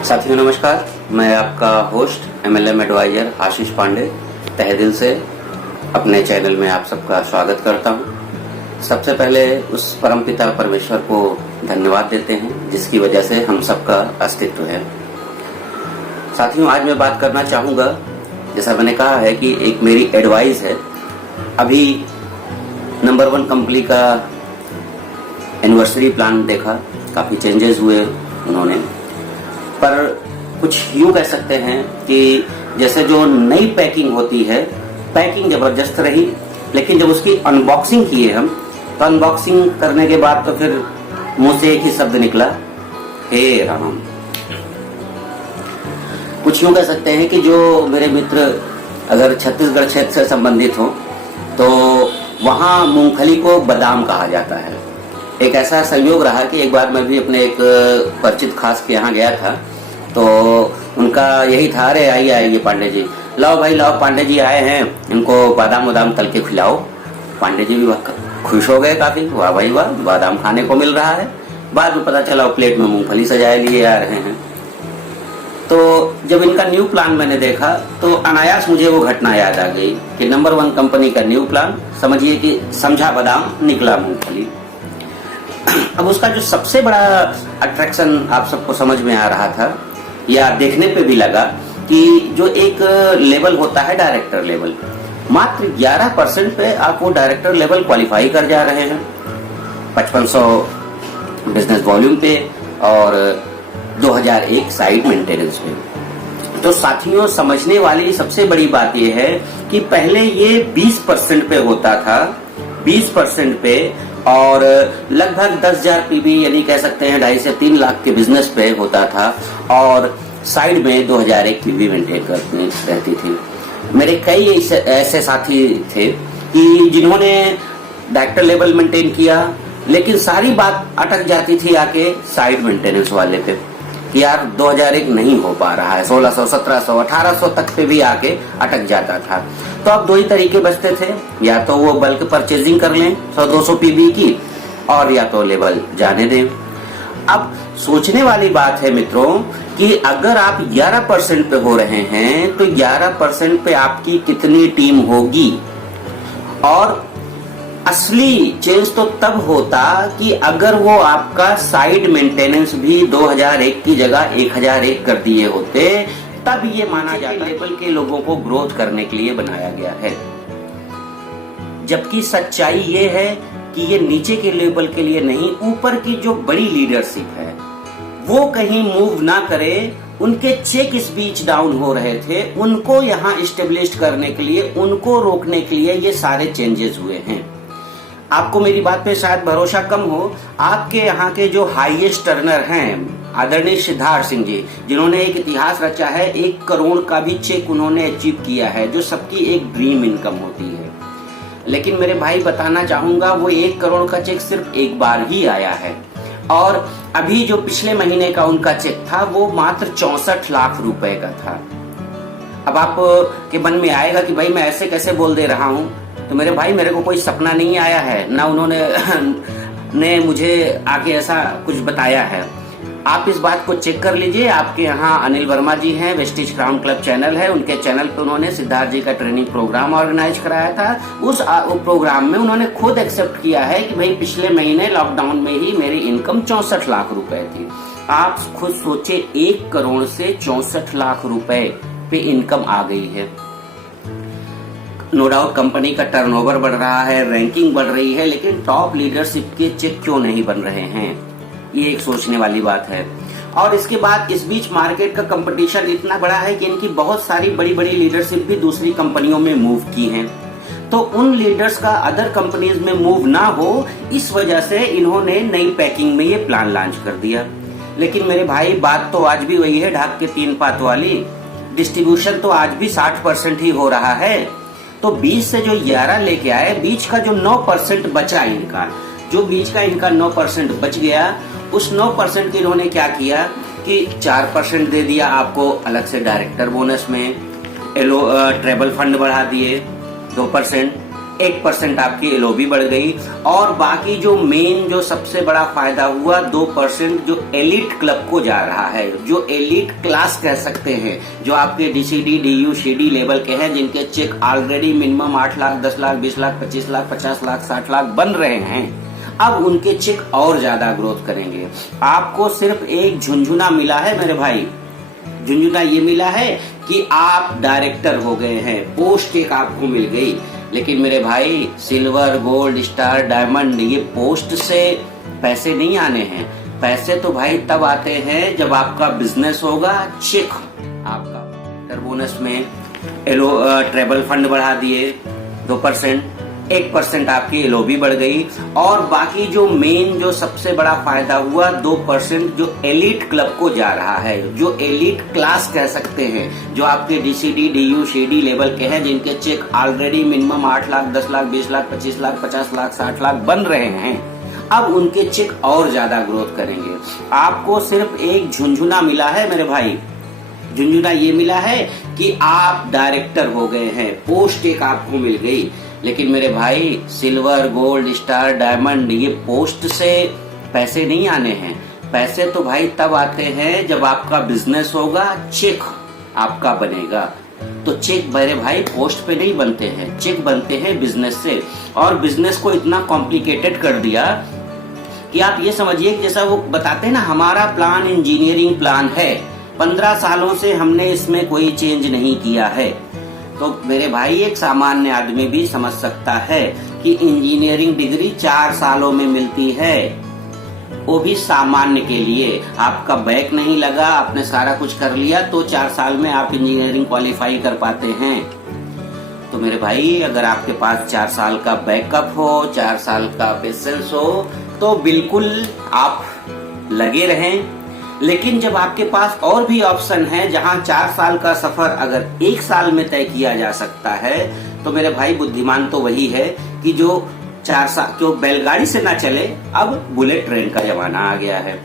साथियों नमस्कार, मैं आपका होस्ट MLM एडवाइजर आशीष पांडे तहे दिल से अपने चैनल में आप सबका स्वागत करता हूं। सबसे पहले उस परमपिता परमेश्वर को धन्यवाद देते हैं जिसकी वजह से हम सबका अस्तित्व है। साथियों, आज मैं बात करना चाहूंगा, जैसा मैंने कहा है कि एक मेरी एडवाइस है। अभी नंबर 1 कंपनी का एनिवर्सरी प्लान देखा, काफी चेंजेस हुए उन्होंने, पर कुछ यूं कह सकते हैं कि जैसे जो नई पैकिंग होती है, पैकिंग जबरदस्त रही, लेकिन जब उसकी अनबॉक्सिंग किए हम, तो अनबॉक्सिंग करने के बाद तो फिर मुंह से एक ही शब्द निकला, हे राम। कुछ यूं कह सकते हैं कि जो मेरे मित्र अगर छत्तीसगढ़ क्षेत्र से संबंधित हो तो वहां मूंगफली को बादाम कहा जाता है। एक ऐसा संयोग रहा कि एक बार मैं भी अपने एक परिचित खास के यहाँ गया था, तो उनका यही था, अरे आइए पांडे जी, लाओ भाई लाओ, पांडे जी आए हैं, इनको बादाम वादाम तल के खिलाओ। पांडे जी भी खुश हो गए काफी, वाह भाई वाह, बादाम खाने को मिल रहा है। बाद में पता चला प्लेट में मूंगफली सजाए लिए आ रहे हैं। तो जब इनका न्यू प्लान मैंने देखा तो अनायास मुझे वो घटना याद आ गई कि नंबर 1 कंपनी का न्यू प्लान, समझिए कि समझा बादाम निकला मूंगफली। अब उसका जो सबसे बड़ा अट्रैक्शन आप सबको समझ में आ रहा था या देखने पे भी लगा कि जो एक लेवल होता है डायरेक्टर लेवल, मात्र 11% पे आप वो डायरेक्टर लेवल क्वालिफाई कर जा रहे हैं, 5500 बिजनेस वॉल्यूम पे और 2001 साइट मेंटेनेंस पे। तो साथियों, समझने वाली सबसे बड़ी बात यह है कि पहले ये 20% पे होता था, 20% पे, और लगभग 10,000 पीबी यानी कह सकते हैं 2.5 से 3 लाख के बिजनेस पे होता था, और साइड में 2001 पीबी मेंटेन करनी रहती थी। मेरे कई ऐसे साथी थे कि जिन्होंने डायरेक्टर लेवल मेंटेन किया, लेकिन सारी बात अटक जाती थी आके साइड मेंटेनेंस वाले पे कि यार 2001 नहीं हो पा रहा है, 1600, 1700, 1800 तक पे भी आके अटक जाता था। तो अब 2 ही तरीके बचते थे, या तो वो बल्क परचेजिंग कर लें 100-200 पीबी की, और या तो लेवल जाने दें। अब सोचने वाली बात है मित्रों कि अगर आप 11% पे हो रहे हैं तो 11% पे आपकी कितनी टीम होगी, और असली चेंज तो तब होता कि अगर वो आपका साइड मेंटेनेंस भी 2001 की जगह 1001 कर दिए होते, तब ये माना जाता लेवल के लोगों को ग्रोथ करने के लिए बनाया गया है। जबकि सच्चाई ये है कि ये नीचे के लेवल के लिए नहीं, ऊपर की जो बड़ी लीडरशिप है वो कहीं मूव ना करे, उनके चेक इस बीच डाउन हो रहे थे, उनको यहाँ इस्टेब्लिश करने के लिए, उनको रोकने के लिए ये सारे चेंजेस हुए हैं। आपको मेरी बात पे शायद भरोसा कम हो, आपके यहाँ के जो हाईएस्ट टर्नर हैं आदरणीय सिद्धार्थ सिंह जी, जिन्होंने एक इतिहास रचा है, 1 करोड़ का भी चेक उन्होंने अचीव किया है, जो सबकी एक ड्रीम इनकम होती है। लेकिन मेरे भाई बताना चाहूंगा, वो 1 करोड़ का चेक सिर्फ एक बार ही आया है, और अभी जो पिछले महीने का उनका चेक था वो मात्र 64 लाख रुपए का था। अब आप के मन में आएगा कि भाई मैं ऐसे कैसे बोल दे रहा हूँ, तो मेरे भाई मेरे को कोई सपना नहीं आया है, ना उन्होंने मुझे आके ऐसा कुछ बताया है। आप इस बात को चेक कर लीजिए। आपके यहाँ अनिल वर्मा जी हैं, वेस्टिज क्राउन क्लब चैनल है, उनके चैनल पे उन्होंने सिद्धार्थ जी का ट्रेनिंग प्रोग्राम ऑर्गेनाइज कराया था। उस प्रोग्राम में उन्होंने खुद एक्सेप्ट किया है कि भाई पिछले महीने लॉकडाउन में ही मेरी इनकम 64 लाख रुपए थी। आप खुद सोचे, 1 करोड़ से 64 लाख रुपए पे इनकम आ गई है। नो डाउट कंपनी का टर्नओवर बढ़ रहा है, रैंकिंग बढ़ रही है, लेकिन टॉप लीडरशिप के चेक क्यों नहीं बन रहे हैं, ये एक सोचने वाली बात है। और इसके बाद इस बीच मार्केट का कंपटीशन इतना बड़ा है कि इनकी बहुत सारी बड़ी बड़ी लीडरशिप भी दूसरी कंपनियों में मूव की हैं, तो उन लीडर्स का अदर कंपनीज में मूव ना हो, इस वजह से इन्होंने नई पैकिंग में ये प्लान लॉन्च कर दिया। लेकिन मेरे भाई बात तो आज भी वही है, ढाक के 3 पात वाली, डिस्ट्रीब्यूशन तो आज भी 60% ही हो रहा है। तो 20 से जो 11 लेके आए, बीच का जो 9% बचा इनका, जो बीच का इनका 9% बच गया, उस 9% इन्होंने क्या किया कि 4% दे दिया आपको अलग से डायरेक्टर बोनस में, ट्रेवल फंड बढ़ा दिए 2%, 1% आपकी एलओबी बढ़ गई, और बाकी जो मेन जो सबसे बड़ा फायदा हुआ 2% जो एलिट क्लब को जा रहा है, जो एलिट क्लास कह सकते हैं, जो आपके डीसीडी डीयू सीडी लेवल के हैं, जिनके cheque already minimum 8 lakh 10 lakh 20 lakh 25 lakh 50 lakh 60 lakh बन रहे हैं, अब उनके चेक और ज्यादा ग्रोथ करेंगे। आपको सिर्फ एक झुंझुना मिला है मेरे भाई, झुंझुना ये मिला है कि आप डायरेक्टर हो गए हैं, पोस्ट एक आपको मिल गई। लेकिन मेरे भाई सिल्वर गोल्ड स्टार डायमंड ये पोस्ट से पैसे नहीं आने हैं। पैसे तो भाई तब आते हैं जब आपका बिजनेस होगा, चेक आपका बोनस में ट्रेवल फंड बढ़ा दिए 2%, 1% आपकी एलओबी बढ़ गई, और बाकी जो मेन जो सबसे बड़ा फायदा हुआ 2% जो एलिट क्लब को जा रहा है, जो एलिट क्लास कह सकते हैं, जो आपके डीसीडी डीयू सीडी लेवल के हैं, जिनके cheque already minimum 8 lakh 10 lakh 20 lakh 25 lakh 50 lakh 60 lakh बन रहे हैं, अब उनके चेक और ज्यादा ग्रोथ करेंगे। आपको सिर्फ एक झुंझुना मिला है मेरे भाई, झुंझुना ये मिला है कि आप डायरेक्टर हो गए हैं, पोस्ट एक आपको मिल गई। लेकिन मेरे भाई सिल्वर गोल्ड स्टार डायमंड ये पोस्ट से पैसे नहीं आने हैं। पैसे तो भाई तब आते हैं जब आपका बिजनेस होगा, चेक आपका बनेगा। तो चेक मेरे भाई पोस्ट पे नहीं बनते हैं, चेक बनते हैं बिजनेस से। और बिजनेस को इतना कॉम्प्लिकेटेड कर दिया कि आप ये समझिए कि जैसा वो बताते हैं ना, हमारा प्लान इंजीनियरिंग प्लान है, 15 सालों से हमने इसमें कोई चेंज नहीं किया है। तो मेरे भाई एक सामान्य आदमी भी समझ सकता है कि इंजीनियरिंग डिग्री 4 सालों में मिलती है, वो भी सामान्य के लिए। आपका बैक नहीं लगा, आपने सारा कुछ कर लिया, तो 4 साल में आप इंजीनियरिंग क्वालिफाई कर पाते हैं। तो मेरे भाई अगर आपके पास 4 साल का बैकअप हो, 4 साल का पेशेंस हो, तो बिल्कुल आप लगे रहें। लेकिन जब आपके पास और भी ऑप्शन है, जहां 4 साल का सफर अगर 1 साल में तय किया जा सकता है, तो मेरे भाई बुद्धिमान तो वही है कि जो 4 साल जो बैलगाड़ी से ना चले, अब बुलेट ट्रेन का जमाना आ गया है।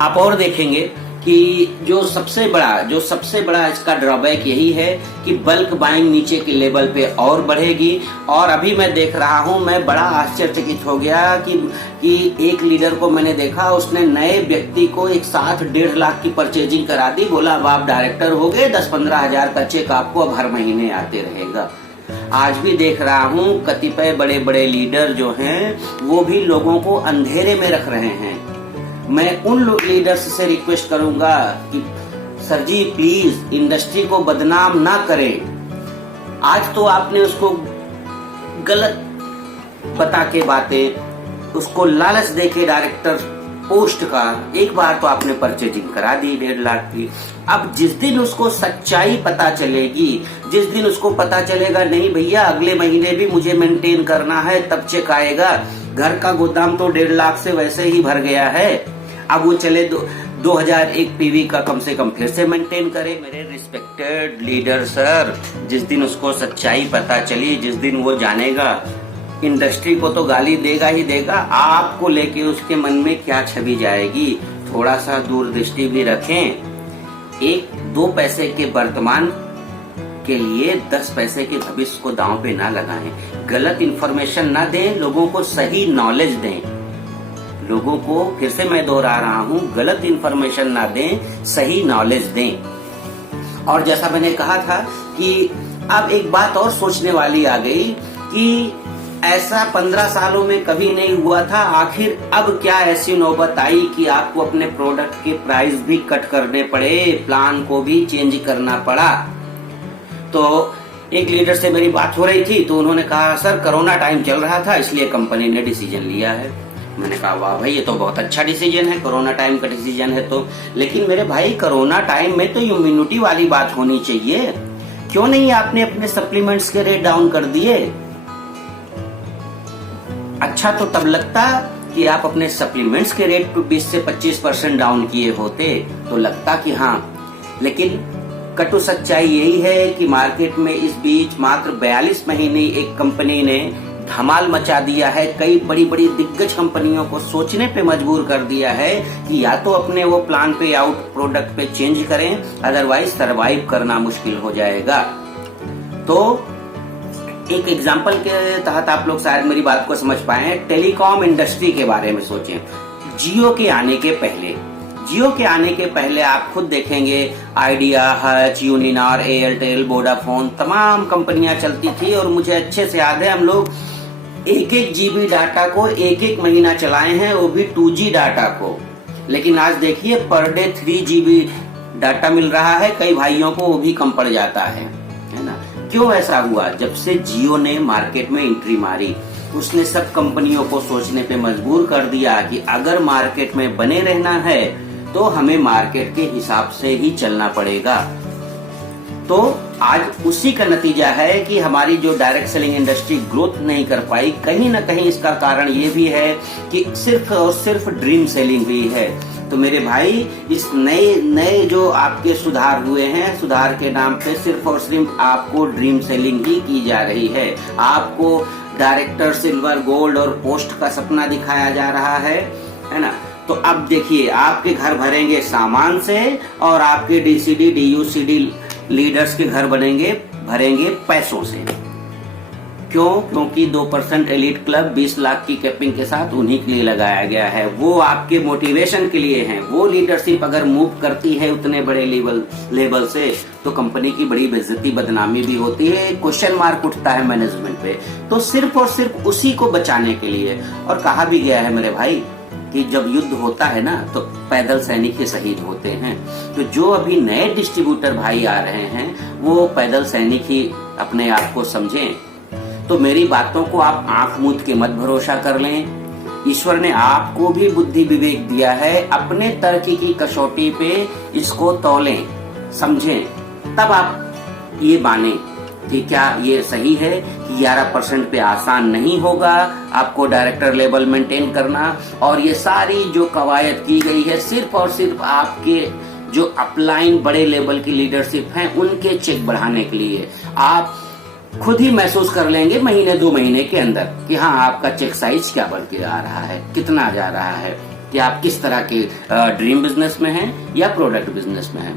आप और देखेंगे कि जो सबसे बड़ा इसका ड्रॉबैक यही है कि बल्क बाइंग नीचे के लेवल पे और बढ़ेगी। और अभी मैं देख रहा हूं, मैं बड़ा आश्चर्यचकित हो गया कि एक लीडर को मैंने देखा, उसने नए व्यक्ति को एक साथ 1.5 लाख की परचेजिंग करा दी, बोला अब आप डायरेक्टर हो गए, 10-15 हजार का चेक आपको अब हर महीने आते रहेगा। आज भी देख रहा हूं कतिपय बड़े बड़े लीडर जो हैं वो भी लोगों को अंधेरे में रख रहे हैं। मैं उन लीडर्स से रिक्वेस्ट करूंगा कि सर जी प्लीज इंडस्ट्री को बदनाम ना करें। आज तो आपने उसको गलत बता के बातें, उसको लालच देके डायरेक्टर पोस्ट का एक बार तो आपने परचेजिंग करा दी 1.5 लाख की। अब जिस दिन उसको सच्चाई पता चलेगी, जिस दिन उसको पता चलेगा नहीं भैया अगले महीने भी मुझे मेंटेन करना है, तब चेक आएगा। घर का गोदाम तो 1.5 लाख से वैसे ही भर गया है, अब वो चले 2001 पीवी का कम से कम फिर से मेंटेन करे। मेरे रिस्पेक्टेड लीडर सर, जिस दिन उसको सच्चाई पता चली, जिस दिन वो जानेगा, इंडस्ट्री को तो गाली देगा ही देगा, आपको लेके उसके मन में क्या छवि जाएगी। थोड़ा सा दूरदृष्टि भी रखें। 1-2 पैसे के वर्तमान के लिए 10 पैसे के भविष्य को दांव पे ना लगाएं। गलत इन्फॉर्मेशन ना दें, लोगों को सही नॉलेज दें। लोगों को फिर से मैं दोहरा रहा हूं, गलत इन्फॉर्मेशन ना दें, सही नॉलेज दें। और जैसा मैंने कहा था कि अब एक बात और सोचने वाली आ गई कि ऐसा 15 सालों में कभी नहीं हुआ था, आखिर अब क्या ऐसी नौबत आई कि आपको अपने प्रोडक्ट के प्राइस भी कट करने पड़े, प्लान को भी चेंज करना पड़ा। तो एक लीडर से मेरी बात हो रही थी, तो उन्होंने कहा सर कोरोना टाइम चल रहा था इसलिए कंपनी ने डिसीजन लिया है। मैंने कहा वाह भाई, ये तो बहुत अच्छा डिसीजन है, कोरोना टाइम का डिसीजन है तो। लेकिन मेरे भाई कोरोना टाइम में तो इम्यूनिटी वाली बात होनी चाहिए, क्यों नहीं आपने अपने सप्लीमेंट्स के रेट डाउन कर दिए? अच्छा तो तब लगता कि आप अपने सप्लीमेंट्स के रेट को 20 से 25% डाउन किए होते तो लगता कि हाँ। लेकिन कटु सच्चाई यही है कि मार्केट में इस बीच मात्र 42 महीने एक कंपनी ने धमाल मचा दिया है। कई बड़ी बड़ी दिग्गज कंपनियों को सोचने पे मजबूर कर दिया है कि या तो अपने वो प्लान पे आउट प्रोडक्ट पे चेंज करें, अदरवाइज सरवाइव करना मुश्किल हो जाएगा। तो एक एग्जाम्पल के तहत आप लोग शायद मेरी बात को समझ पाए। टेलीकॉम इंडस्ट्री के बारे में सोचें। जियो के आने के पहले आप खुद देखेंगे idea, Hutch, Uninor, Airtel, Vodafone तमाम कंपनियां चलती थी और मुझे अच्छे से याद है हम लोग 1-1 GB डाटा को 1-1 महीना चलाए हैं, वो भी 2G डाटा को। लेकिन आज देखिए पर डे 3 GB डाटा मिल रहा है, कई भाइयों को वो भी कम पड़ जाता है ना। क्यों ऐसा हुआ? जब से जियो ने मार्केट में एंट्री मारी, उसने सब कंपनियों को सोचने पे मजबूर कर दिया कि अगर मार्केट में बने रहना है तो हमें मार्केट के हिसाब से ही चलना पड़ेगा। तो आज उसी का नतीजा है कि हमारी जो डायरेक्ट सेलिंग इंडस्ट्री ग्रोथ नहीं कर पाई। कहीं ना कहीं इसका कारण ये भी है कि सिर्फ और सिर्फ ड्रीम सेलिंग हुई है। तो मेरे भाई, इस नए जो आपके सुधार हुए हैं, सुधार के नाम पे सिर्फ और सिर्फ आपको ड्रीम सेलिंग ही की जा रही है। आपको डायरेक्टर, सिल्वर, गोल्ड और पोस्ट का सपना दिखाया जा रहा है ना। तो अब देखिए, आपके घर भरेंगे सामान से और आपके डीसीडी, डीयूसीडी लीडर्स के घर भरेंगे पैसों से। क्यों? क्योंकि 2% एलीट क्लब 20 लाख की कैपिंग के साथ उन्हीं के लिए लगाया गया है। वो आपके मोटिवेशन के लिए है। वो लीडरशिप अगर मूव करती है उतने बड़े लेवल से, तो कंपनी की बड़ी बेइज्जती, बदनामी भी होती है, क्वेश्चन मार्क उठता है मैनेजमेंट पे। तो सिर्फ और सिर्फ उसी को बचाने के लिए। और कहा भी गया है मेरे भाई कि जब युद्ध होता है ना तो पैदल सैनिक ही शहीद होते हैं। तो जो अभी नए डिस्ट्रीब्यूटर भाई आ रहे हैं वो पैदल सैनिक ही अपने आप को समझें। तो मेरी बातों को आप आंख मूंद के मत भरोसा कर लें। ईश्वर ने आपको भी बुद्धि विवेक दिया है, अपने तर्क की कसौटी पे इसको तौलें, समझें, तब आप ये माने कि क्या ये सही है कि 11% पे आसान नहीं होगा आपको डायरेक्टर लेवल मेंटेन करना। और ये सारी जो कवायद की गई है सिर्फ और सिर्फ आपके जो अपलाइन बड़े लेवल की लीडरशिप हैं उनके चेक बढ़ाने के लिए। आप खुद ही महसूस कर लेंगे महीने 2 महीने के अंदर कि हाँ, आपका चेक साइज क्या बढ़ के आ रहा है, कितना जा रहा है, कि आप किस तरह के ड्रीम बिजनेस में हैं या प्रोडक्ट बिजनेस में हैं।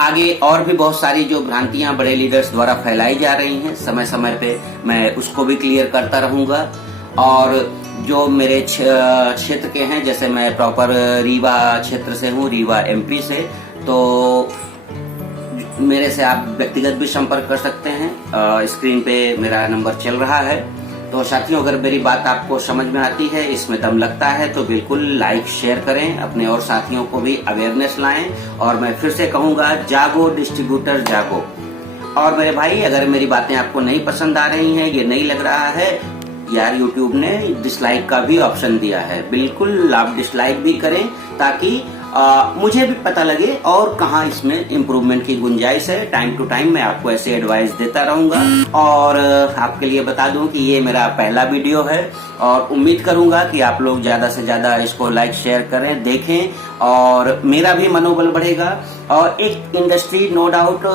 आगे और भी बहुत सारी जो भ्रांतियां बड़े लीडर्स द्वारा फैलाई जा रही हैं, समय समय पे मैं उसको भी क्लियर करता रहूंगा। और जो मेरे क्षेत्र के हैं, जैसे मैं प्रॉपर रीवा क्षेत्र से हूँ, रीवा एमपी से, तो मेरे से आप व्यक्तिगत भी संपर्क कर सकते हैं। स्क्रीन पे मेरा नंबर चल रहा है। तो साथियों, अगर मेरी बात आपको समझ में आती है, इसमें दम लगता है, तो बिल्कुल लाइक शेयर करें, अपने और साथियों को भी अवेयरनेस लाएं। और मैं फिर से कहूंगा, जागो डिस्ट्रीब्यूटर जागो। और मेरे भाई, अगर मेरी बातें आपको नहीं पसंद आ रही हैं, ये नहीं लग रहा है यार, YouTube ने डिसलाइक का भी ऑप्शन दिया है, बिल्कुल आप डिसलाइक भी करें ताकि मुझे भी पता लगे और कहाँ इसमें इम्प्रूवमेंट की गुंजाइश है। टाइम टू टाइम मैं आपको ऐसे एडवाइस देता रहूंगा। और आपके लिए बता दूं कि ये मेरा पहला वीडियो है और उम्मीद करूंगा कि आप लोग ज्यादा से ज्यादा इसको लाइक शेयर करें, देखें, और मेरा भी मनोबल बढ़ेगा। और एक इंडस्ट्री, नो डाउट,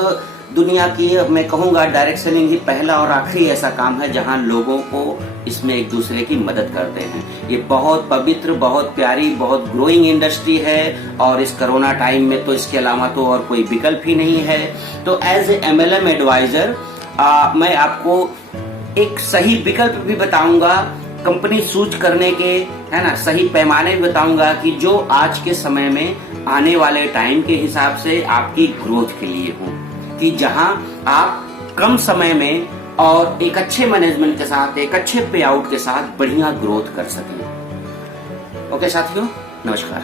दुनिया की मैं कहूंगा डायरेक्ट सेलिंग ही पहला और आखिरी ऐसा काम है जहां लोगों को इसमें एक दूसरे की मदद करते हैं। ये बहुत पवित्र, बहुत प्यारी, बहुत ग्रोइंग इंडस्ट्री है। और इस कोरोना टाइम में तो इसके अलावा तो और कोई विकल्प ही नहीं है। तो एज ए MLM एडवाइजर मैं आपको एक सही विकल्प भी बताऊंगा, कंपनी सूच करने के, है ना, सही पैमाने भी बताऊंगा कि जो आज के समय में आने वाले टाइम के हिसाब से आपकी ग्रोथ के लिए हो, कि जहां आप कम समय में और एक अच्छे मैनेजमेंट के साथ, एक अच्छे पे आउट के साथ बढ़िया ग्रोथ कर सकें। ओके साथियों, नमस्कार।